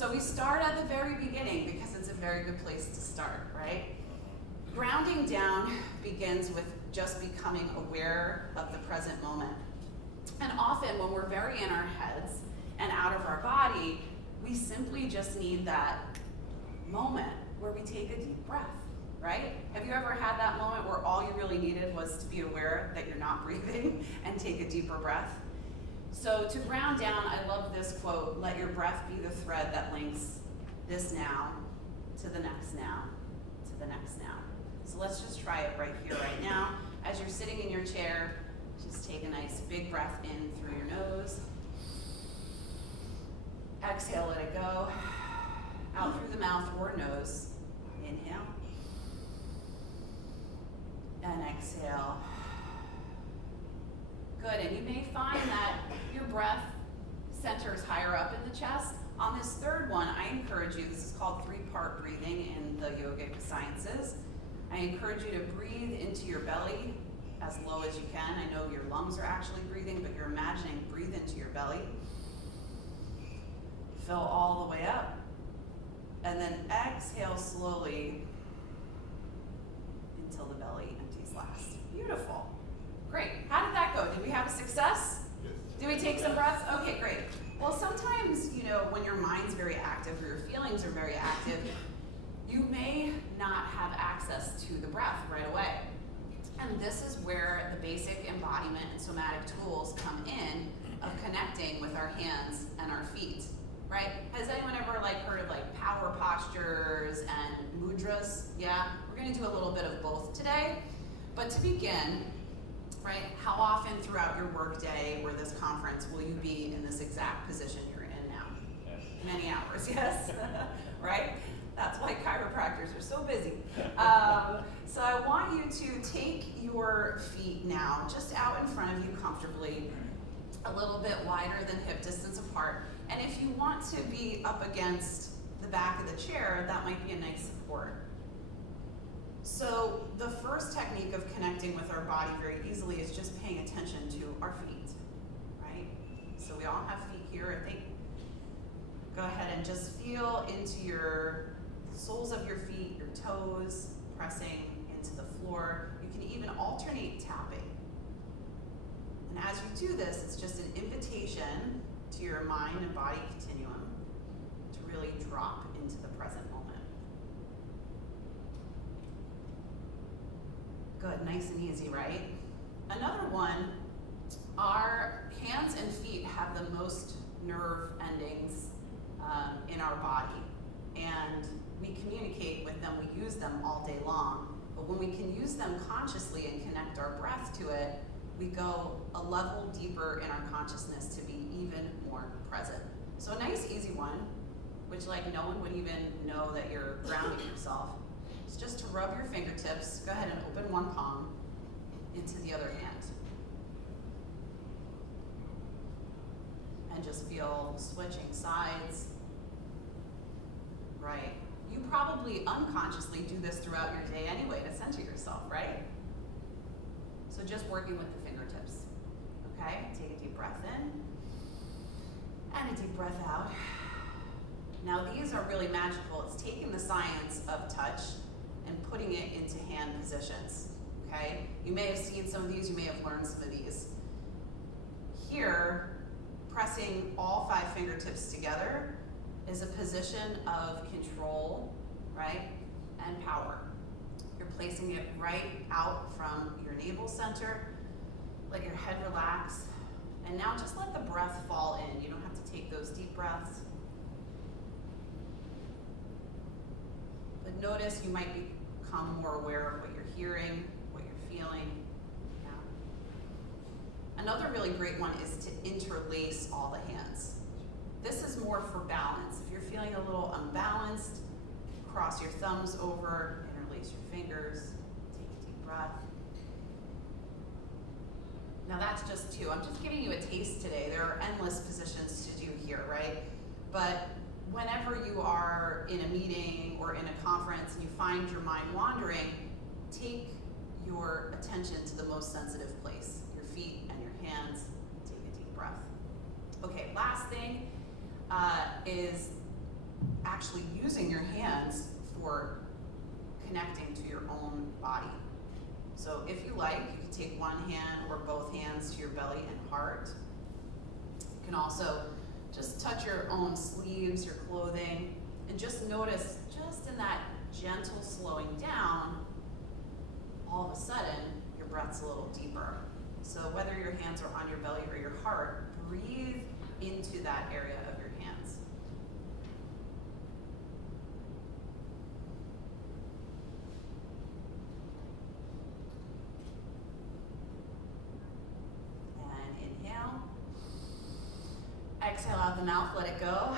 So we start at the very beginning because it's a very good place to start, right? Grounding down begins with just becoming aware of the present moment. And often when we're very in our heads and out of our body, we simply just need that moment where we take a deep breath, right? Have you ever had that moment where all you really needed was to be aware that you're not breathing and take a deeper breath? So to ground down, I love this quote, let your breath be the thread that links this now to the next now to the next now. So let's just try it right here, right now. As you're sitting in your chair, just take a nice big breath in through your nose. Exhale, let it go. Out through the mouth or nose. Inhale. And exhale. Good, and you may find that your breath centers higher up in the chest. On this third one, I encourage you, this is called 3-part breathing in the yogic sciences. I encourage you to breathe into your belly as low as you can. I know your lungs are actually breathing, but you're imagining breathe into your belly. Fill all the way up. And then exhale slowly until the belly empties last. Beautiful. Great. How did that go? Did we have a success? Yes. Did we take some breaths? Okay, great. Well, sometimes, when your mind's very active or your feelings are very active, you may not have access to the breath right away. And this is where the basic embodiment and somatic tools come in of connecting with our hands and our feet, right? Has anyone ever heard of power postures and mudras? Yeah, we're gonna do a little bit of both today. But to begin, right, how often throughout your workday or this conference will you be in this exact position you're in now? Many hours, yes, right? That's why chiropractors are so busy. So I want you to take your feet now just out in front of you comfortably, a little bit wider than hip distance apart. And if you want to be up against the back of the chair, that might be a nice support. So the first technique of connecting with our body very easily is just paying attention to our feet, right? So we all have feet here, I think. Go ahead and just feel into your soles of your feet, your toes, pressing into the floor. You can even alternate tapping. And as you do this, it's just an invitation to your mind and body continuum to really drop into the present moment. Good, nice and easy, right? Another one, our hands and feet have the most nerve endings in our body. And we communicate with them, we use them all day long. But when we can use them consciously and connect our breath to it, we go a level deeper in our consciousness to be even more present. So a nice easy one, which no one would even know that you're grounding yourself, is just to rub your fingertips. Go ahead and open one palm into the other hand. And just feel switching sides. Right. You probably unconsciously do this throughout your day anyway to center yourself, right? So just working with the fingertips. Okay, take a deep breath in and a deep breath out. Now these are really magical. It's taking the science of touch and putting it into hand positions, okay? You may have seen some of these, you may have learned some of these. Here, pressing all 5 fingertips together is a position of control, right, and power. You're placing it right out from your navel center. Let your head relax. And now just let the breath fall in. You don't have to take those deep breaths. But notice you might become more aware of what you're hearing, what you're feeling. Yeah. Another really great one is to interlace all the hands. This is more for balance. If you're feeling a little unbalanced, cross your thumbs over, interlace your fingers, take a deep breath. Now that's just 2. I'm just giving you a taste today. There are endless positions to do here, right? But whenever you are in a meeting or in a conference and you find your mind wandering, take your attention to the most sensitive place, your feet and your hands. Take a deep breath. Okay, last thing is actually using your hands for connecting to your own body. So if you like, you can take one hand or both hands to your belly and heart. You can also just touch your own sleeves, your clothing, and just notice, just in that gentle slowing down, all of a sudden, your breath's a little deeper. So whether your hands are on your belly or your heart, breathe into that area of your hands. And inhale. Exhale out the mouth, let it go.